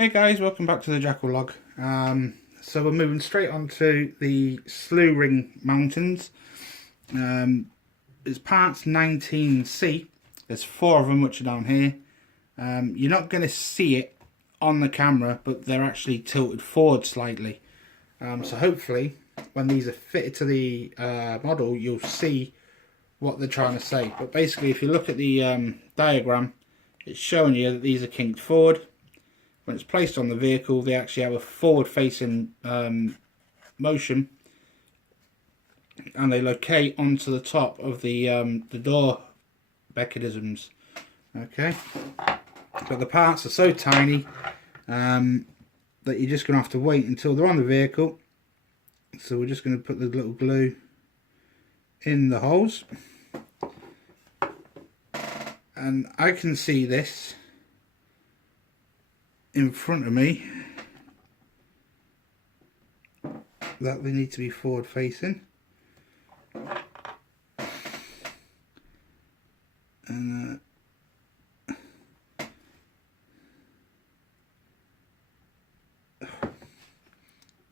Hey guys, welcome back to the Jackal log. So we're moving straight on to the Slew Ring Mountains. It's parts 19C. There's 4 of them which are down here. You're not going to see it on the camera, but they're actually tilted forward slightly. So hopefully when these are fitted to the model, you'll see what they're trying to say. But basically, if you look at the diagram, it's showing you that these are kinked forward. When it's placed on the vehicle, they actually have a forward-facing motion, and they locate onto the top of the door mechanisms. Okay, but the parts are so tiny that you're just going to have to wait until they're on the vehicle. So we're just going to put the little glue in the holes, and I can see this in front of me that they need to be forward facing, and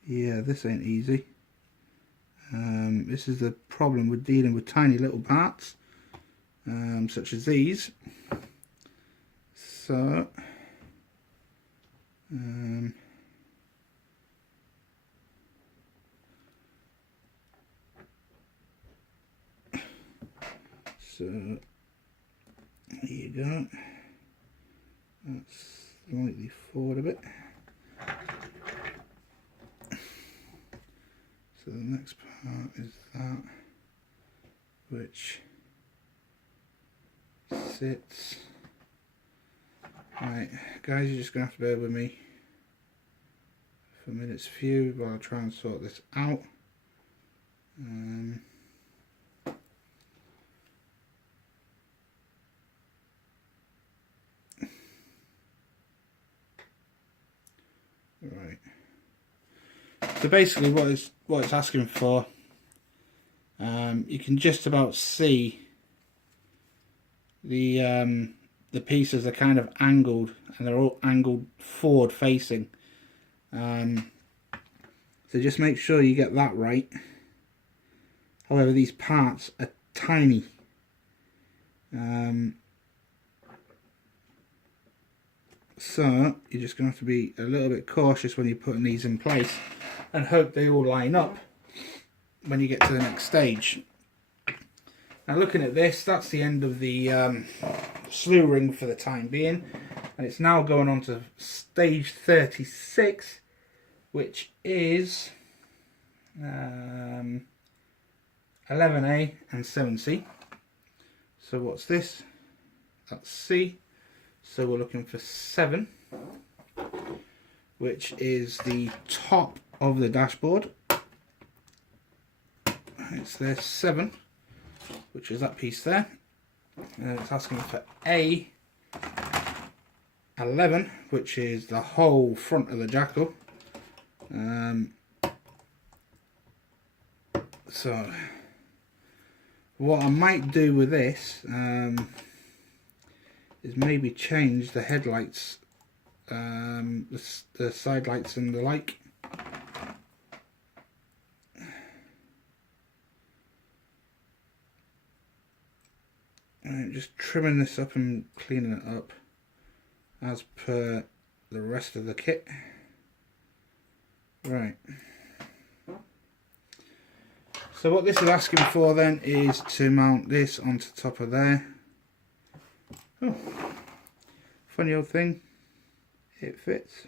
yeah, this ain't easy. This is the problem with dealing with tiny little parts such as these. So there you go. That's slightly forward a bit. So the next part is that, which sits. Right, guys, you're just going to have to bear with me for a minute's few while I try and sort this out. Right. So basically, what it's asking for, you can just about see the pieces are kind of angled, and they're all angled forward facing. So just make sure you get that right. However, these parts are tiny. So you're just going to have to be a little bit cautious when you're putting these in place, and hope they all line up when you get to the next stage. Now, looking at this, that's the end of the slew ring for the time being, and it's now going on to stage 36, which is 11A and 7C. So what's this? That's C. So we're looking for 7, which is the top of the dashboard. It's there, 7, which is that piece there. And it's asking for A, 11, which is the whole front of the jackal. So what I might do with this is maybe change the headlights, the side lights and the like. And just trimming this up and cleaning it up as per the rest of the kit. Right. So what this is asking for then is to mount this onto top of there. Oh, funny old thing, it fits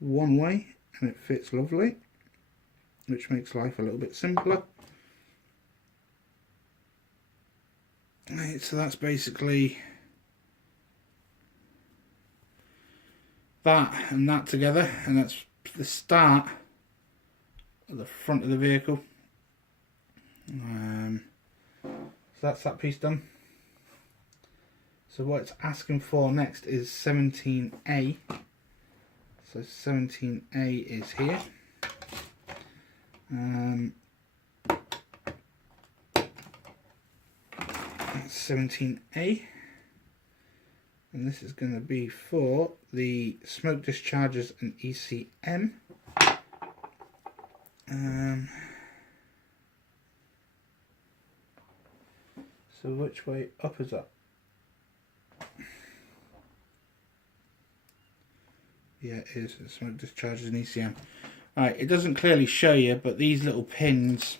one way and it fits lovely, which makes life a little bit simpler. Right, so that's basically that and that together, and that's the start of the front of the vehicle. So that's that piece done. So what it's asking for next is 17A. So 17A is here. 17A. And this is going to be for the smoke discharges and ECM. So which way up is that? Yeah, it is. Smoke discharges and ECM. Right, it doesn't clearly show you, but these little pins,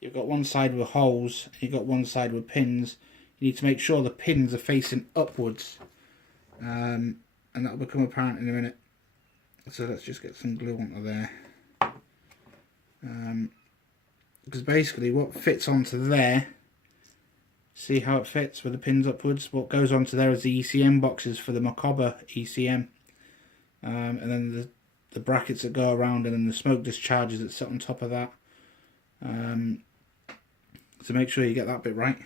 you've got one side with holes, and you've got one side with pins. You need to make sure the pins are facing upwards, and that'll become apparent in a minute. So let's just get some glue onto there. Because basically what fits onto there, see how it fits with the pins upwards? What goes onto there is the ECM boxes for the Macabre ECM. And then the brackets that go around, and then the smoke discharges that sit on top of that. So make sure you get that bit right.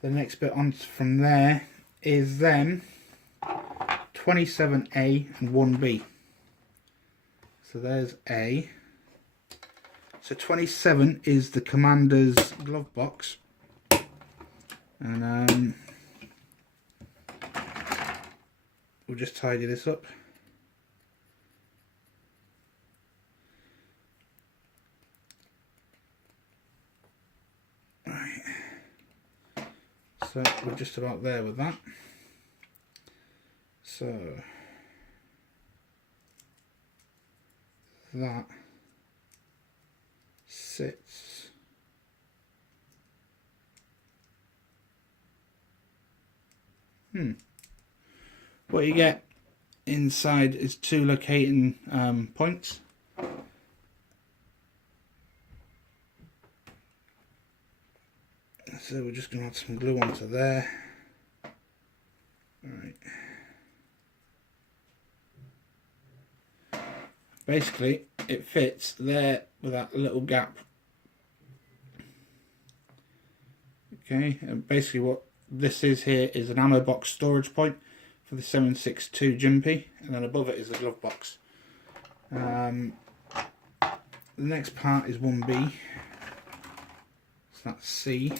The next bit on from there is then 27A and 1B. So there's A. So 27 is the commander's glove box. And we'll just tidy this up. Right. So we're just about there with that. So that sits what you get inside is two locating points. So we're just going to add some glue onto there. Right. Basically it fits there with that little gap. Okay, and basically what this is here is an ammo box storage point for the 7.62 Jimpy, and then above it is the glove box. The next part is 1B, so that's C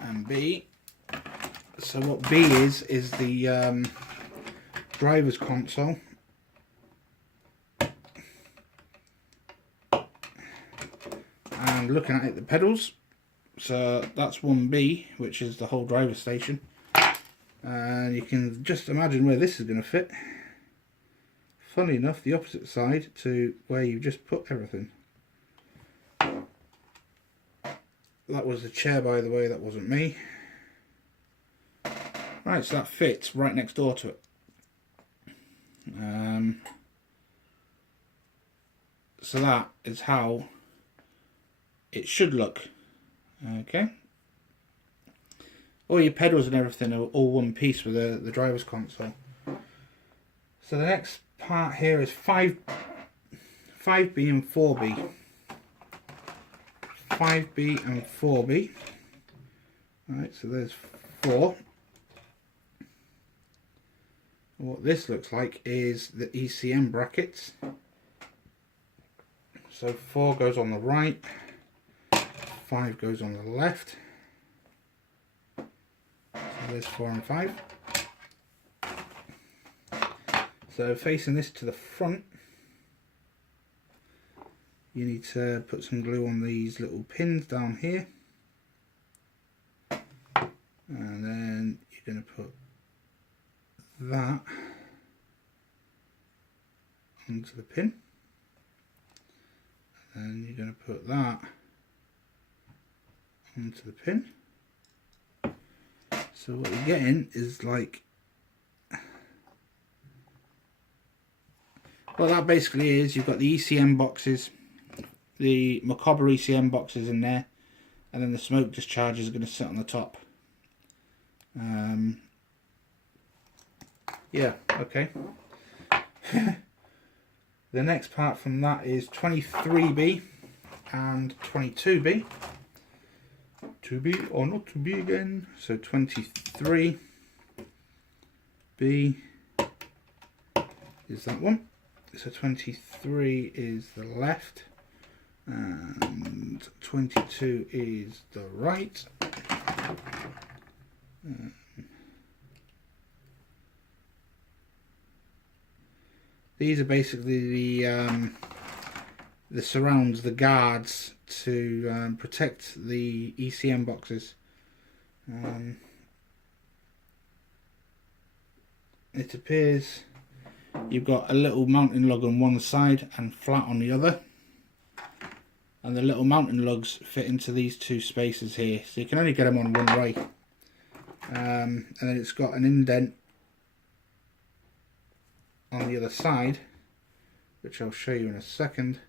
and B. So what B is the driver's console. And looking at it, the pedals. So that's 1B, which is the whole driver station. And you can just imagine where this is going to fit. Funny enough, the opposite side to where you just put everything. That was the chair, by the way, that wasn't me. Right, so that fits right next door to it. So that is how it should look. Okay. All your pedals and everything are all one piece with the driver's console. So the next part here is 5B and 4B. 5B and 4B. Alright, so there's 4. What this looks like is the ECM brackets. So 4 goes on the right, 5 goes on the left. So there's 4 and 5. So facing this to the front, you need to put some glue on these little pins down here. And then you're going to put that onto the pin. And you're going to put that onto the pin. So what you're getting is like, well, that basically is, you've got the ECM boxes, the Macabre ECM boxes in there, and then the smoke discharges are going to sit on the top. Yeah, okay. The next part from that is 23B and 22B. To be or not to be again. So 23B is that one. So 23 is the left and 22 is the right. These are basically the surrounds, the guards to protect the ECM boxes. It appears you've got a little mounting lug on one side and flat on the other, and the little mounting lugs fit into these two spaces here, so you can only get them on one way. And then it's got an indent on the other side, which I'll show you in a second.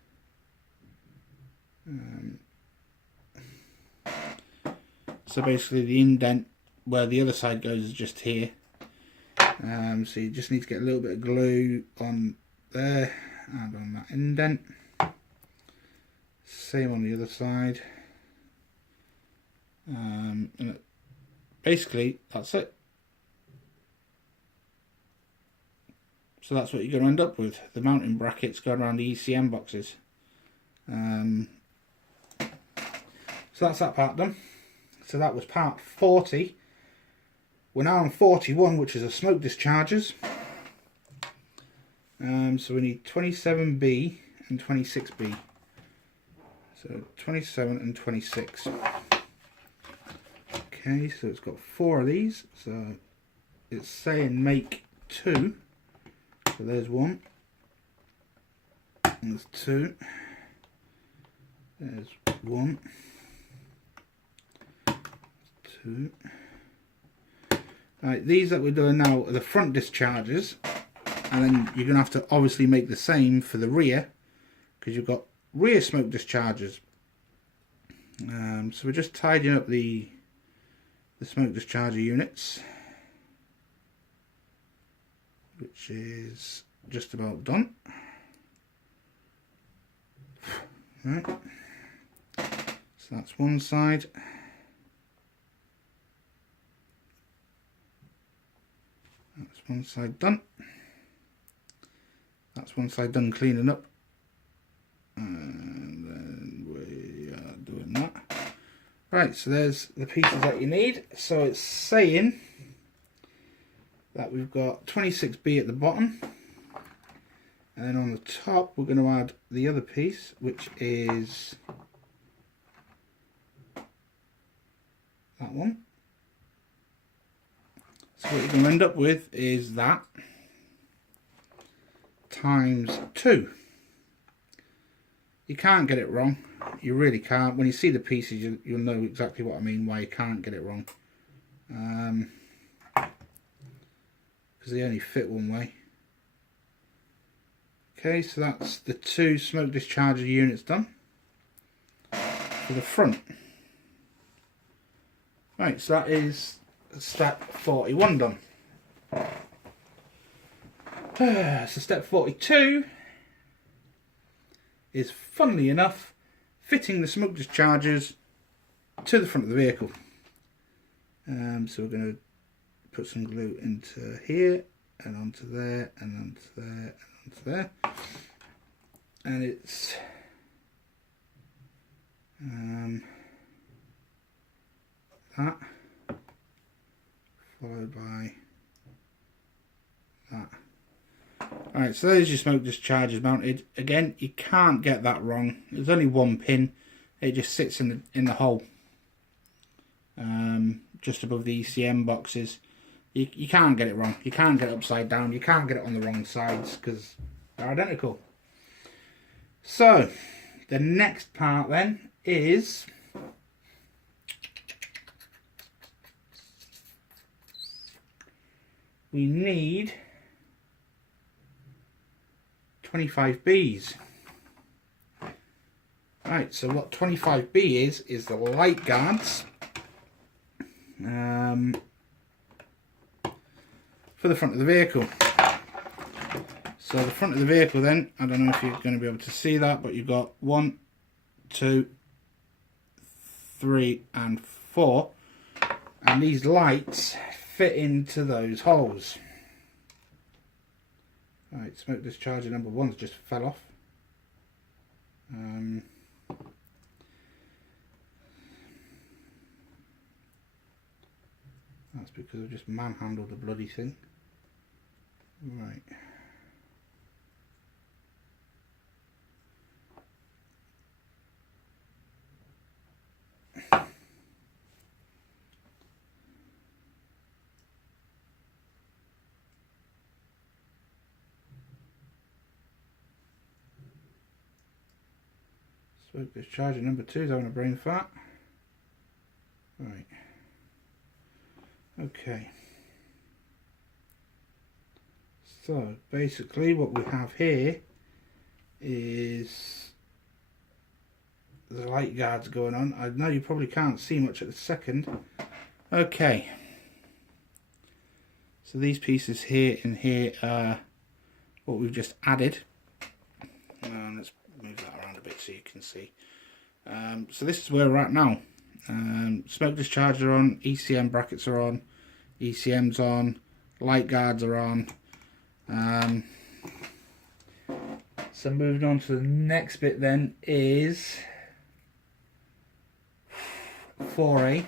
So basically the indent where the other side goes is just here. So you just need to get a little bit of glue on there and on that indent. Same on the other side. And basically that's it. So that's what you're going to end up with, the mounting brackets going around the ECM boxes. So that's that part done. So that was part 40. We're now on 41, which is the smoke dischargers. So we need 27B and 26B. So 27 and 26. Okay, so it's got 4 of these. So it's saying make 2. So there's 1. And there's 2. There's 1. 2. Right, these that we're doing now are the front discharges, and then you're going to have to obviously make the same for the rear, because you've got rear smoke discharges. So we're just tidying up the smoke discharger units, which is just about done. Right, so that's one side. That's one side done. That's one side done cleaning up. And then we are doing that. Right, so there's the pieces that you need. So it's saying that we've got 26B at the bottom. And then on the top we're going to add the other piece, which is that one. So what you're going to end up with is that times 2. You can't get it wrong. You really can't. When you see the pieces, you'll know exactly what I mean, why you can't get it wrong. Because they only fit one way. Okay, so that's the 2 smoke discharger units done for the front. Right, so that is step 41 done. So step 42 is, funnily enough, fitting the smoke dischargers to the front of the vehicle. So we're going to put some glue into here and onto there and onto there and onto there, and it's that followed by that. Alright, so there's your smoke dischargers mounted. Again, you can't get that wrong. There's only one pin. It just sits in the hole, just above the ECM boxes. You can't get it wrong. You can't get it upside down. You can't get it on the wrong sides because they're identical. So the next part then is we need 25Bs. Right, so what 25B is the light guards for the front of the vehicle. So the front of the vehicle then, I don't know if you're going to be able to see that, but you've got 1, 2, 3 and 4, and these lights fit into those holes. Right, smoke discharger number 1's just fell off. That's because I've just manhandled the bloody thing. Right. Smoke discharger number 2 is having a brain fart. Right. Okay. So basically what we have here is the light guards going on. I know you probably can't see much at the second. Okay. So these pieces here and here are what we've just added. Let's move that around a bit so you can see. So this is where we're at now. Smoke discharges are on, ECM brackets are on, ECM's on, light guards are on. So moving on to the next bit then is 4A,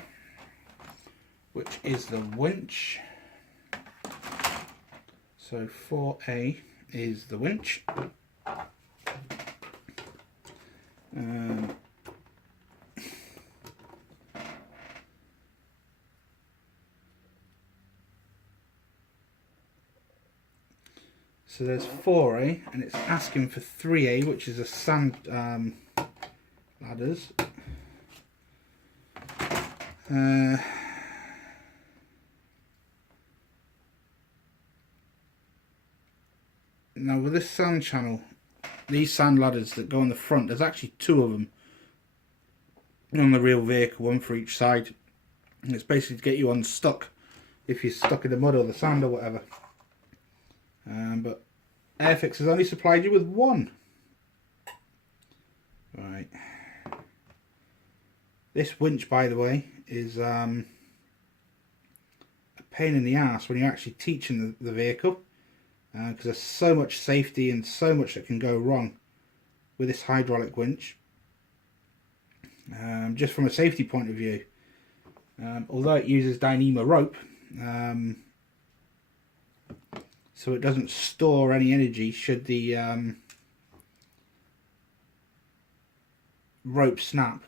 which is the winch. So 4A is the winch. So there's 4A and it's asking for 3A, which is a sand ladders. Now with this sand channel, these sand ladders that go on the front, there's actually 2 of them on the real vehicle, 1 for each side. And it's basically to get you unstuck if you're stuck in the mud or the sand or whatever. But Airfix has only supplied you with 1. Right. This winch, by the way, is a pain in the ass when you're actually teaching the vehicle, because there's so much safety and so much that can go wrong with this hydraulic winch. Just from a safety point of view, although it uses Dyneema rope, so it doesn't store any energy should the rope snap.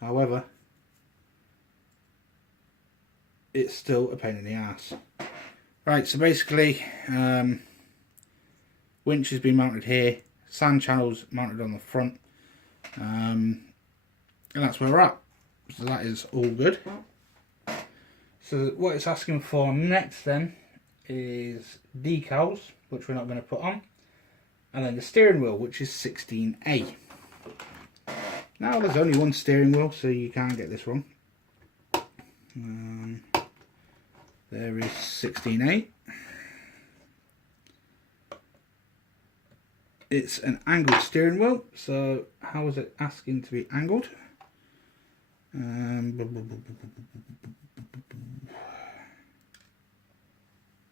However, it's still a pain in the ass. Right, so basically, winch has been mounted here, sand channels mounted on the front, and that's where we're at. So that is all good. So what it's asking for next then is decals, which we're not going to put on, and then the steering wheel, which is 16A. Now there's only 1 steering wheel, so you can't get this wrong. There is 16A. It's an angled steering wheel, so how is it asking to be angled?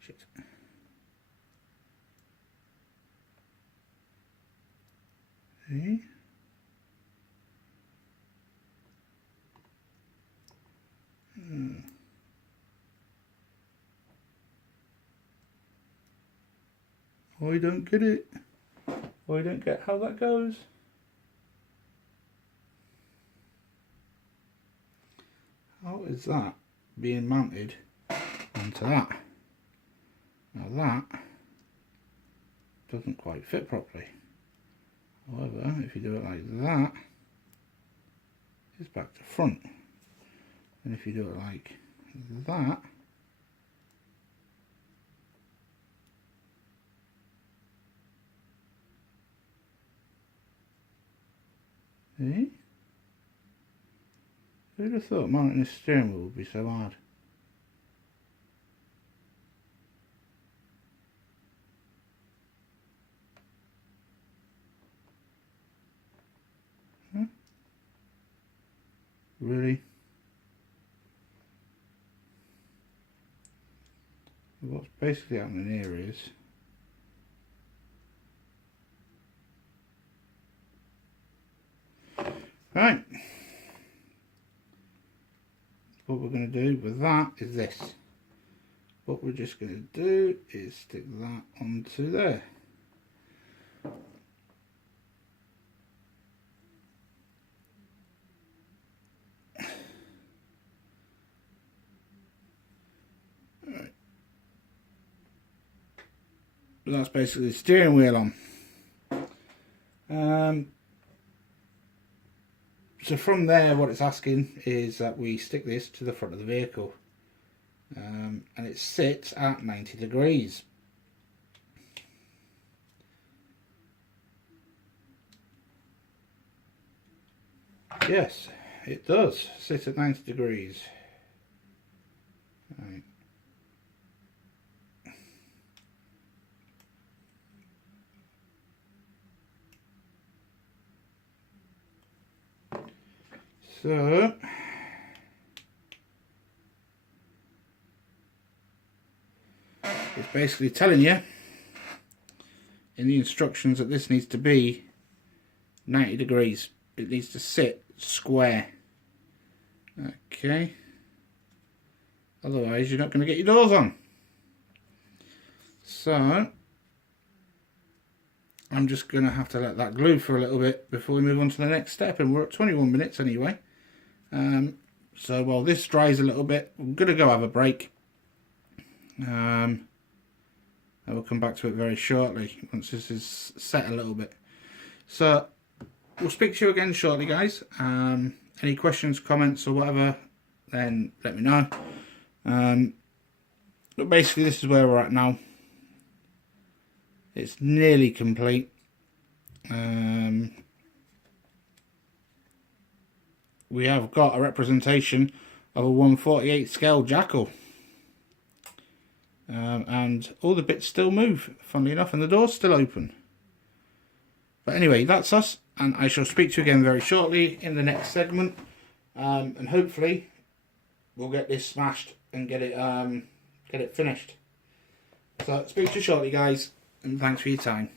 Shit. See? I don't get it. I don't get how that goes. How is that being mounted onto that? Now that doesn't quite fit properly. However, if you do it like that, it's back to front. And if you do it like that, see? Who'd have thought mounting a steering wheel would be so hard? Huh? Really? What's basically happening here is right. what we're going to do with that is this. What we're just going to do is stick that onto there. Right. That's basically the steering wheel on. So from there, what it's asking is that we stick this to the front of the vehicle, and it sits at 90 degrees. Yes, it does sit at 90 degrees. Right. So it's basically telling you in the instructions that this needs to be 90 degrees. It needs to sit square. Okay. Otherwise you're not going to get your doors on. So I'm just going to have to let that glue for a little bit before we move on to the next step, and we're at 21 minutes anyway. So while this dries a little bit, I'm going to go have a break. I will come back to it very shortly once this is set a little bit. So we'll speak to you again shortly, guys. Any questions, comments or whatever, then let me know. But basically this is where we're at now. It's nearly complete. We have got a representation of a 1/48 scale jackal. And all the bits still move, funnily enough, and the door's still open. But anyway, that's us, and I shall speak to you again very shortly in the next segment. And hopefully we'll get this smashed and get it finished. So speak to you shortly, guys, and thanks for your time.